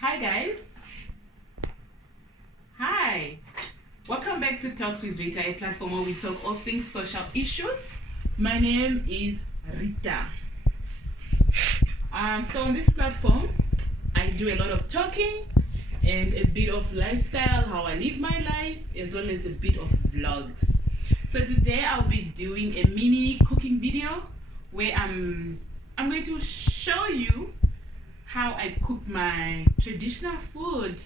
Hi guys. Hi. Welcome back to Talks with Rita, a platform where we talk all things social issues. My name is Rita. So on this platform, I do a lot of talking and a bit of lifestyle, how I live my life, as well as a bit of vlogs. So today I'll be doing a mini cooking video where I'm going to show you how I cook my traditional food.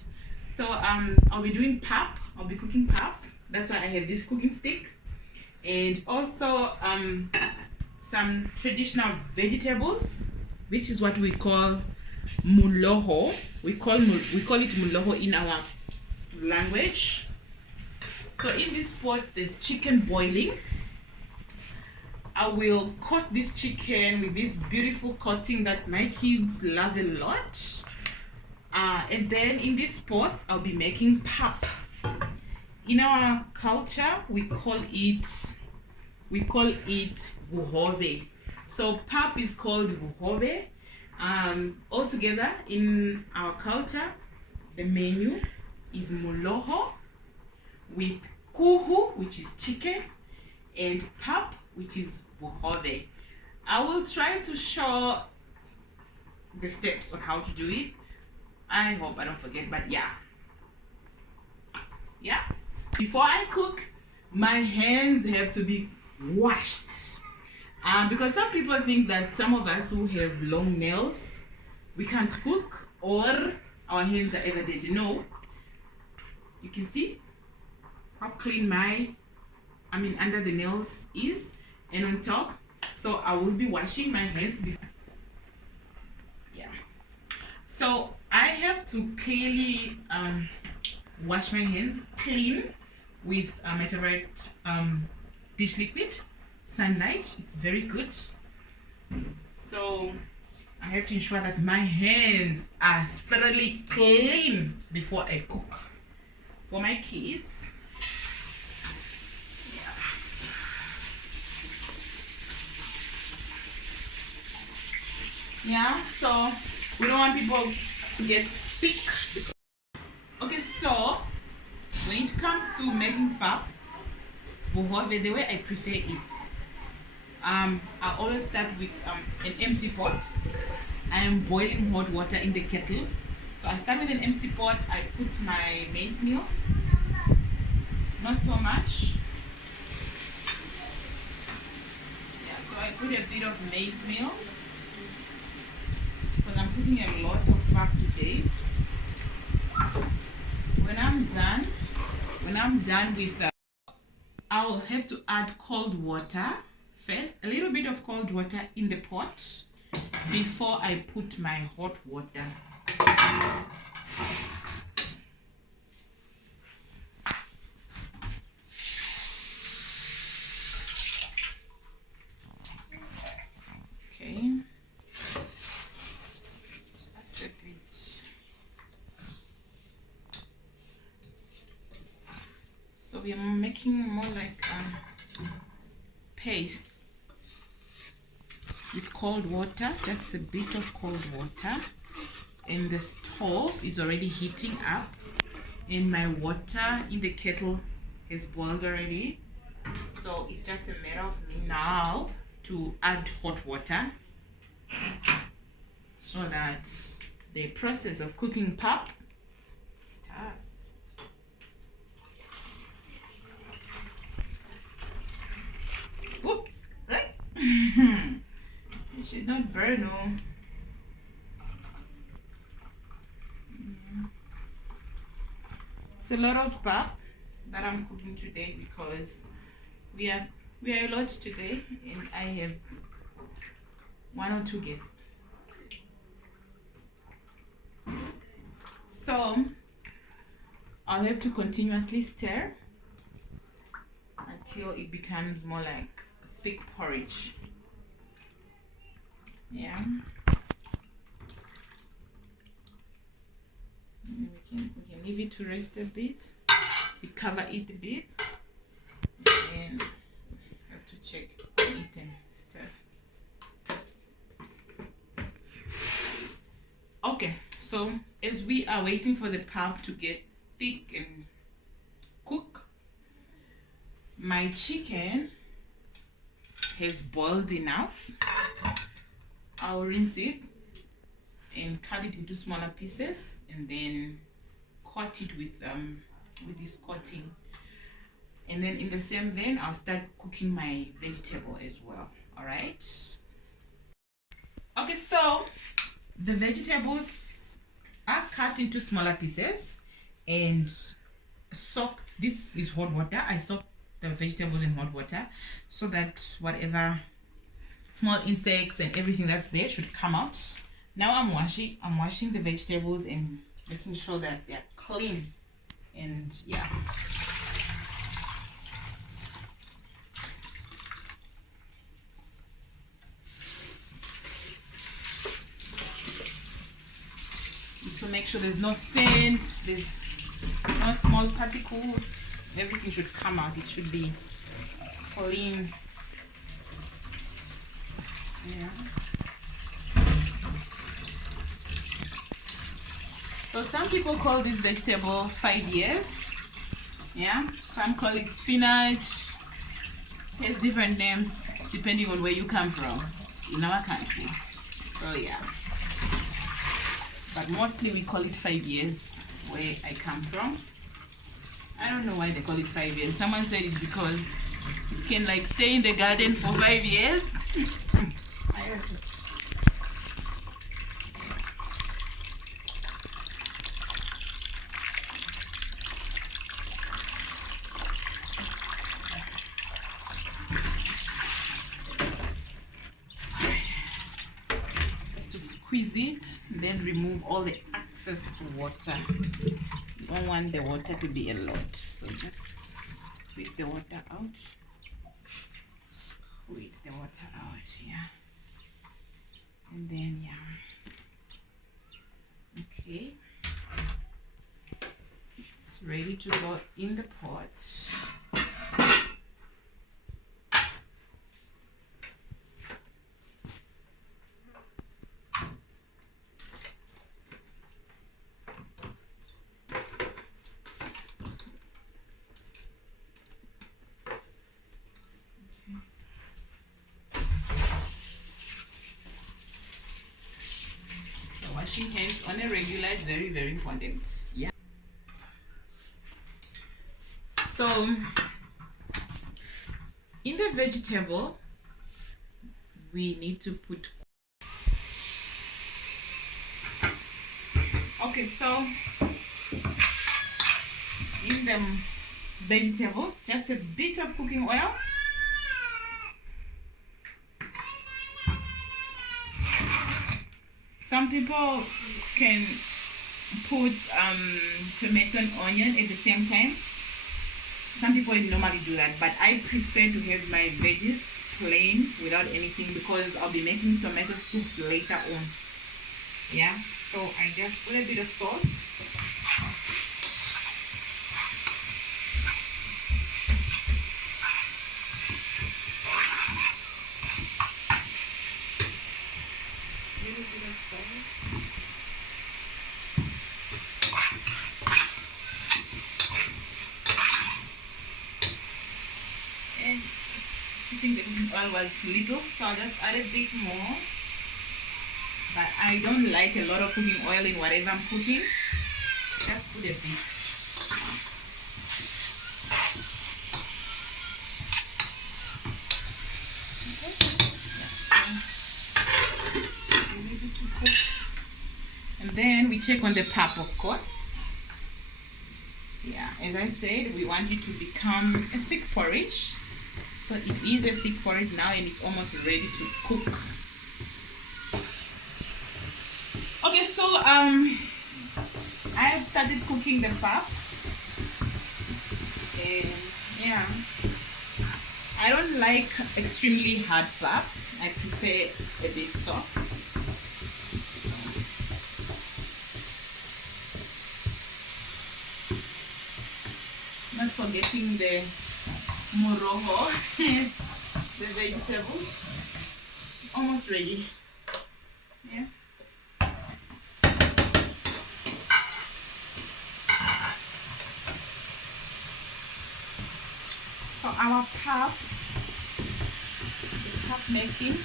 So I'll be doing pap. I'll be cooking pap. That's why I have this cooking stick, and also some traditional vegetables. This is what we call muloho. We call it muloho in our language. So in this pot there's chicken boiling. I will coat this chicken with this beautiful coating that my kids love a lot. And then in this pot, I'll be making pap. In our culture, we call it buhove. So pap is called buhove. Altogether in our culture, the menu is muloho with kuhu, which is chicken, and pap, which is buhove. I will try to show the steps on how to do it. I hope I don't forget, but yeah. Before I cook, my hands have to be washed. Because some people think that some of us who have long nails, we can't cook or our hands are ever dirty. No. You can see how clean under the nails is, and on top. So I will be washing my hands before. Yeah. So I have to clearly wash my hands clean with my favorite dish liquid, Sunlight. It's very good. So I have to ensure that my hands are thoroughly clean before I cook for my kids. Yeah, so we don't want people to get sick. Okay, so when it comes to making pap, buhove, the way I prefer it, I always start with an empty pot. I am boiling hot water in the kettle. So I start with an empty pot. I put my maize meal, not so much. Yeah, so I put a bit of maize meal because I'm cooking a lot of pap today. When I'm done with that, I'll have to add cold water first, a little bit of cold water in the pot before I put my hot water. Okay. That's a bit. So we are making more like paste with cold water, just a bit of cold water, and the stove is already heating up, and my water in the kettle has boiled already. So it's just a matter of me now to add hot water so that the process of cooking pap starts. Oops. It should not burn. No. It's a lot of pap that I'm cooking today because we are a lot today, and I have 1 or 2 guests. So I'll have to continuously stir until it becomes more like thick porridge. Yeah. And we can leave it to rest a bit. We cover it a bit, and have to check it and stir. Okay, so as we are waiting for the pulp to get thick and cook, my chicken has boiled enough. I'll rinse it and cut it into smaller pieces and then coat it with this coating. And then in the same vein, I'll start cooking my vegetable as well. All right. Okay, so the vegetables are cut into smaller pieces and soaked. This is hot water. I soaked the vegetables in hot water so that whatever small insects and everything that's there should come out. Now I'm washing the vegetables and making sure that they're clean. And yeah. To make sure there's no sand, there's no small particles, everything should come out. It should be clean. Yeah. So some people call this vegetable 5 years. Yeah. Some call it spinach. It has different names depending on where you come from in our country. So yeah. But mostly we call it 5 years where I come from. I don't know why they call it 5 years. Someone said it's because you can like stay in the garden for 5 years. I don't know. Squeeze it, then remove all the excess water. You don't want the water to be a lot, so just squeeze the water out. Squeeze the water out here, and then yeah, okay, it's ready to go in the pot. Washing hands on a regular is very, very important. Yeah. So in the vegetable, we need to put. Okay, so in the vegetable, just a bit of cooking oil. Some people can put tomato and onion at the same time. Some people normally do that, but I prefer to have my veggies plain without anything because I'll be making tomato soup later on. Yeah, so I just put a bit of salt. And I think the cooking oil was little, so I'll just add a bit more. But I don't like a lot of cooking oil in whatever I'm cooking. Just put a bit. And then we check on the pap, of course. Yeah, as I said, we want it to become a thick porridge. So it is a thick porridge now and it's almost ready to cook. Okay, so I have started cooking the pap. And yeah, I don't like extremely hard pap. I prefer a bit soft. Not forgetting the moroho. the vegetables. Almost ready. Yeah. So our pap, the pap making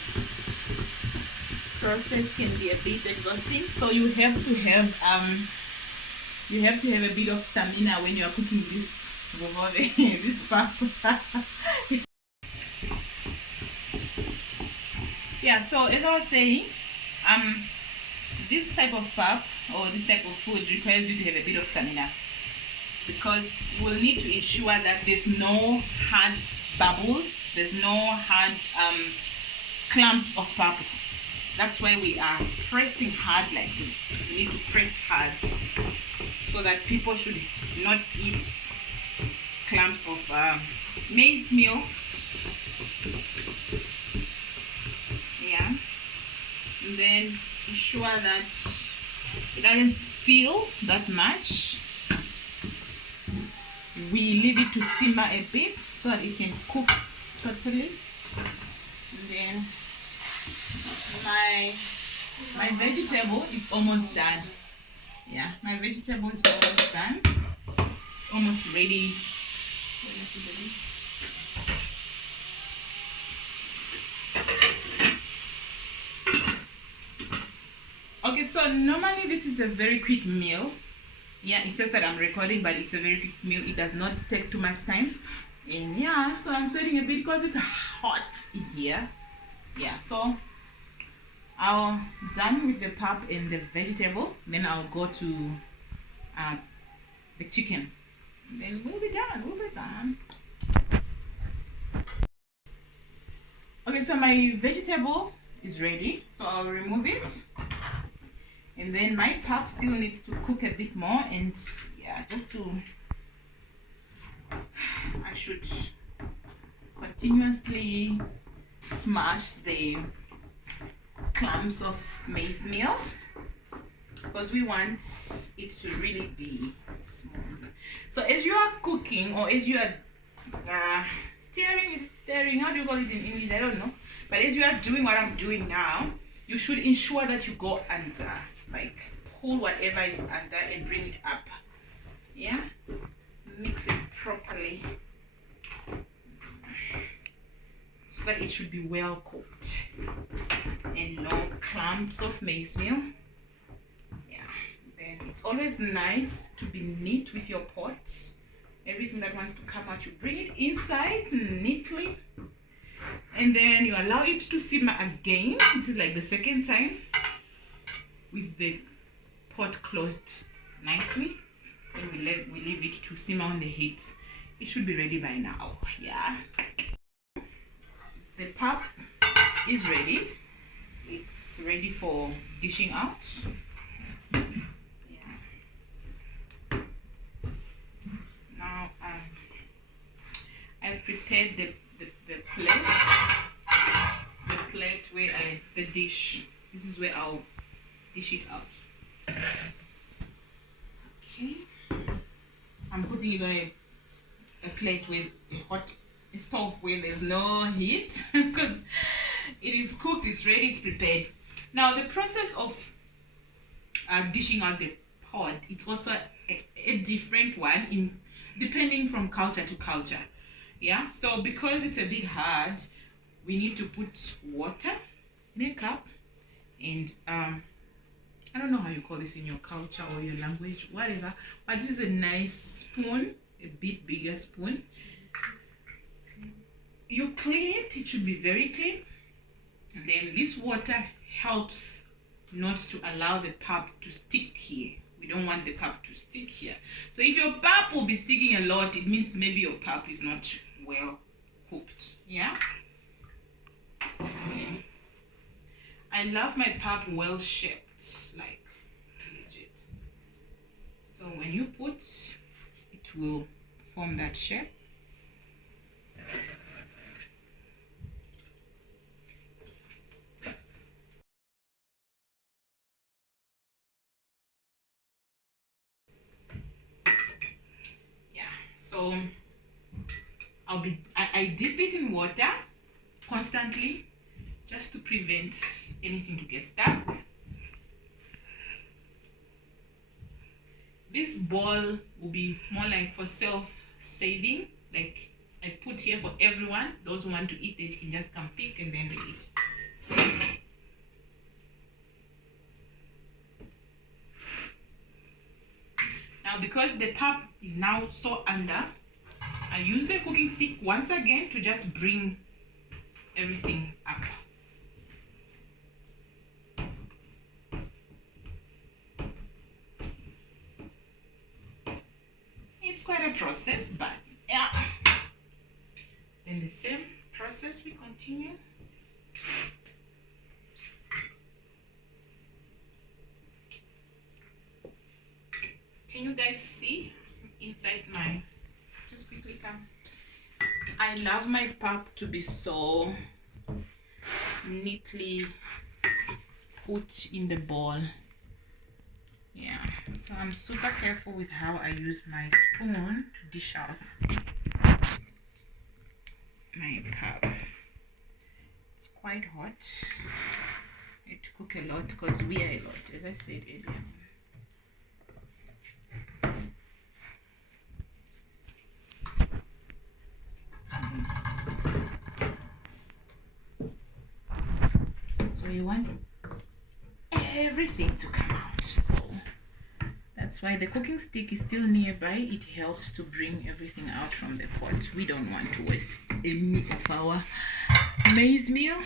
process can be a bit exhausting. So you have to have a bit of stamina when you are cooking this this pap. Yeah, so as I was saying, this type of pap or this type of food requires you to have a bit of stamina, because we'll need to ensure that there's no hard bubbles, there's no hard clumps of pap. That's why we are pressing hard like this. We need to press hard so that people should not eat clumps of maize meal. Yeah, and then ensure that it doesn't spill that much. We leave it to simmer a bit so that it can cook totally. And then my vegetable is almost done. Yeah, my vegetable is almost done. It's almost ready. Okay, so normally this is a very quick meal. Yeah, it's just that I'm recording, but it's a very quick meal. It does not take too much time. And yeah, so I'm sweating a bit because it's hot in here. Yeah, so I'm done with the pap and the vegetable. Then I'll go to the chicken. Then we'll be done. Okay, so my vegetable is ready. So I'll remove it. And then my pap still needs to cook a bit more, and yeah, I should continuously smash the clumps of maize meal because we want it to really be smooth. So as you are cooking, or as you are stirring, how do you call it in English? I don't know. But as you are doing what I'm doing now, you should ensure that you go under, like pull whatever is under and bring it up. Yeah, mix it properly so that it should be well cooked and no clumps of maize meal. Yeah, then it's always nice to be neat with your pot. Everything that wants to come out, you bring it inside neatly, and then you allow it to simmer again. This is like the second time, with the pot closed nicely, and we leave it to simmer on the heat. It should be ready by now. Yeah, the pap is ready. It's ready for dishing out. Yeah. Now I've prepared the plate where the dish. This is where I'll dish it out. Okay, I'm putting it on a plate with a stove where there's no heat because it is cooked, it's ready, it's prepared. Now the process of dishing out the pot, it's also a different one depending from culture to culture. Yeah, so because it's a bit hard, we need to put water in a cup, and I don't know how you call this in your culture or your language, whatever, but this is a nice spoon, a bit bigger spoon. You clean it, it should be very clean, and then this water helps not to allow the pap to stick here. We don't want the pap to stick here. So if your pap will be sticking a lot, it means maybe your pap is not well cooked. Yeah. Okay. I love my pap well shaped, like legit. So when you put, it will form that shape. Yeah. So I dip it in water constantly just to prevent anything to get stuck. This ball will be more like for self-saving, like I put here for everyone. Those who want to eat, they can just come pick and then they eat. Now because the pap is now so under, I use the cooking stick once again to just bring everything up. It's quite a process, but yeah. Then the same process we continue. Can you guys see inside my, just quickly come. I love my pap to be so neatly put in the bowl. Yeah, so I'm super careful with how I use my spoon to dish out my pap. It's quite hot. I need to cook a lot because we are a lot, as I said earlier. So you want everything to come out. So that's why the cooking stick is still nearby. It helps to bring everything out from the pot. We don't want to waste any of our maize meal.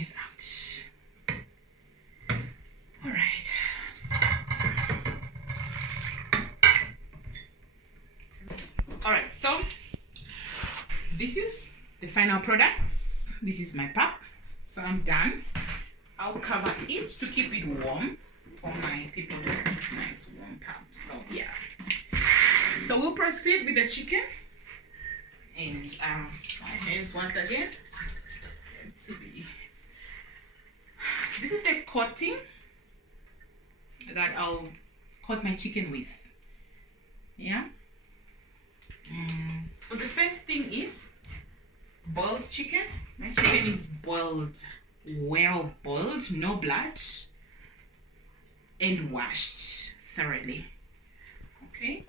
Is out. All right. All right, so this is the final products. This is my pap. So I'm done. I'll cover it to keep it warm for my people to eat nice warm pap. So yeah. So we'll proceed with the chicken. And my hands once again to be. This is the coating that I'll coat my chicken with. Yeah. So the first thing is boiled chicken. My chicken is boiled, well boiled, no blood, and washed thoroughly. Okay.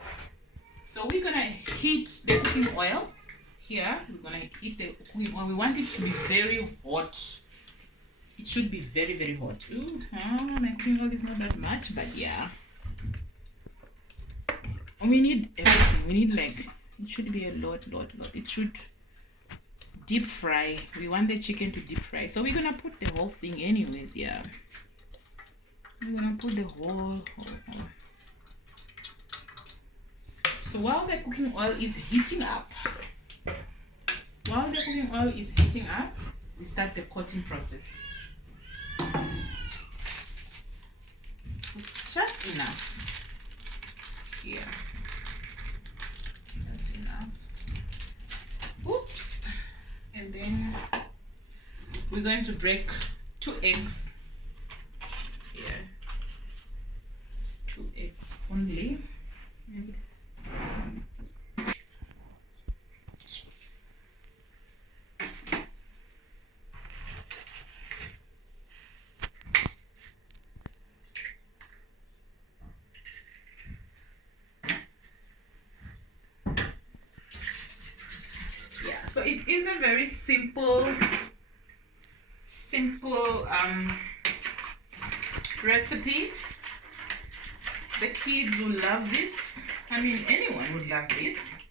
So we're gonna heat the cooking oil here. We're gonna heat the cooking oil. We want it to be very hot. It should be very, very hot. Ooh, my cooking oil is not that much, but yeah. We need everything. We need like, it should be a lot. It should deep fry. We want the chicken to deep fry. So we're gonna put the whole thing anyways, yeah. We're gonna put the whole. So while the cooking oil is heating up, we start the coating process. Just enough. Yeah. Just enough. Oops. And then we're going to break 2 eggs. Yeah. Just 2 eggs only. Maybe. So it is a very simple recipe. The kids will love this. I mean, anyone would love this.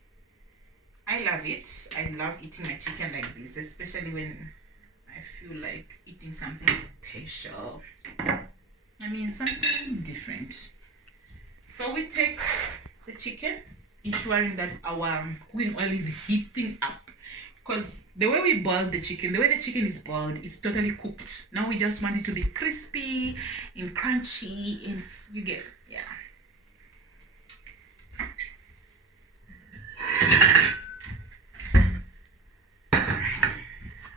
I love it. I love eating my chicken like this, especially when I feel like eating something special. I mean, something different. So we take the chicken, ensuring that our cooking oil is heating up. Because the way we boiled the chicken, the way the chicken is boiled, it's totally cooked. Now we just want it to be crispy and crunchy, and you get, yeah.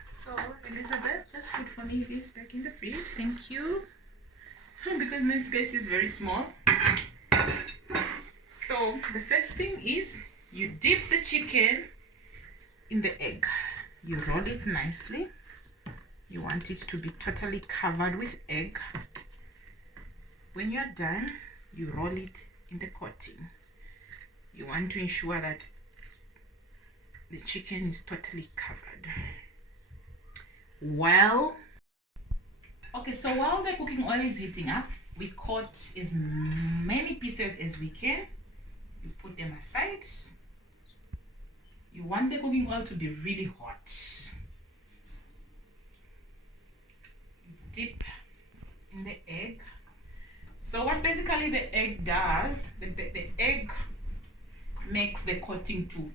So Elizabeth, just put for me this back in the fridge. Thank you. Because my space is very small. So the first thing is you dip the chicken in the egg. You roll it nicely. You want it to be totally covered with egg. When you're done, you roll it in the coating. You want to ensure that the chicken is totally covered. Well, okay, so while the cooking oil is heating up, we coat as many pieces as we can. You put them aside. You want the cooking oil to be really hot. You dip in the egg. So what basically the egg does, the egg makes the coating to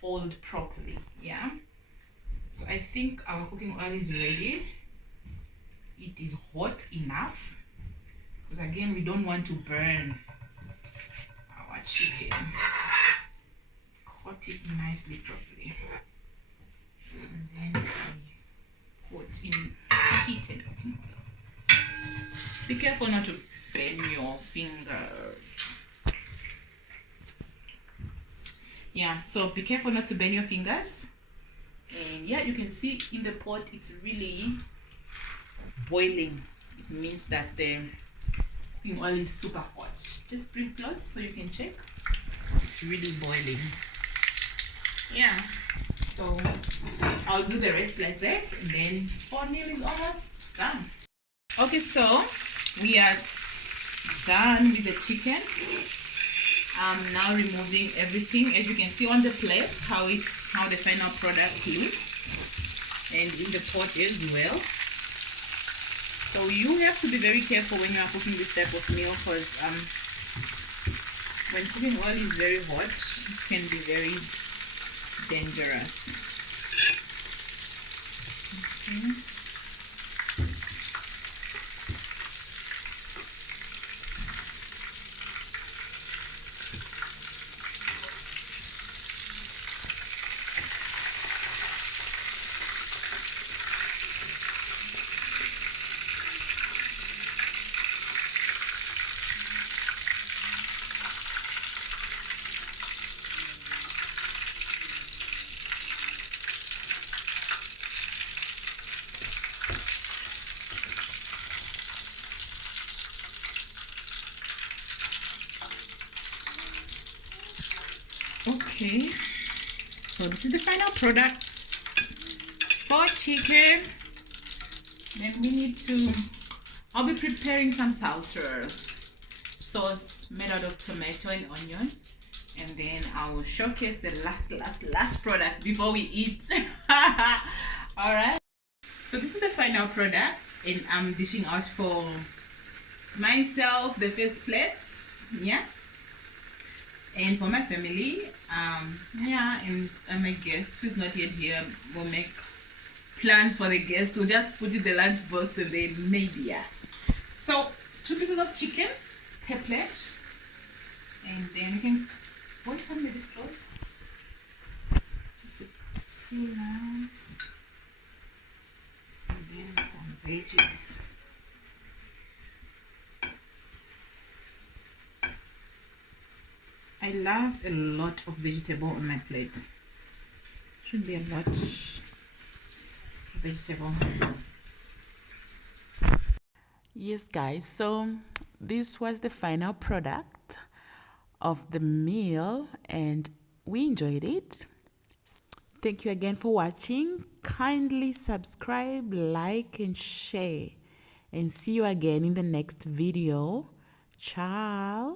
hold properly, yeah? So I think our cooking oil is ready. It is hot enough, because again, we don't want to burn our chicken. Coat it nicely properly. And then we put in heated cooking oil. Be careful not to burn your fingers. Yeah, so be careful not to burn your fingers. And yeah, you can see in the pot it's really boiling. It means that the cooking oil is super hot. Just bring close so you can check. It's really boiling. Yeah, so I'll do the rest like that, and then our meal is almost done. Okay, so we are done with the chicken. I'm now removing everything. As you can see on the plate, how the final product looks, and in the pot as well. So you have to be very careful when you are cooking this type of meal, because when cooking oil is very hot, it can be very dangerous. Okay. Okay, so this is the final product for chicken. Then we need to, I'll be preparing some salsa sauce made out of tomato and onion, and then I will showcase the last product before we eat. All right, so this is the final product, and I'm dishing out for myself the first plate, yeah, and for my family, yeah, and my guest who's not yet here. We'll make plans for the guest. We'll just put it in the lunch box, and then maybe, yeah. So 2 pieces of chicken per plate, and then you can hold it maybe close. Just 2 rounds, and then some veggies. I love a lot of vegetable on my plate. Should be a lot of vegetable. Yes, guys, so this was the final product of the meal, and we enjoyed it. Thank you again for watching. Kindly subscribe, like, and share, and see you again in the next video. Ciao.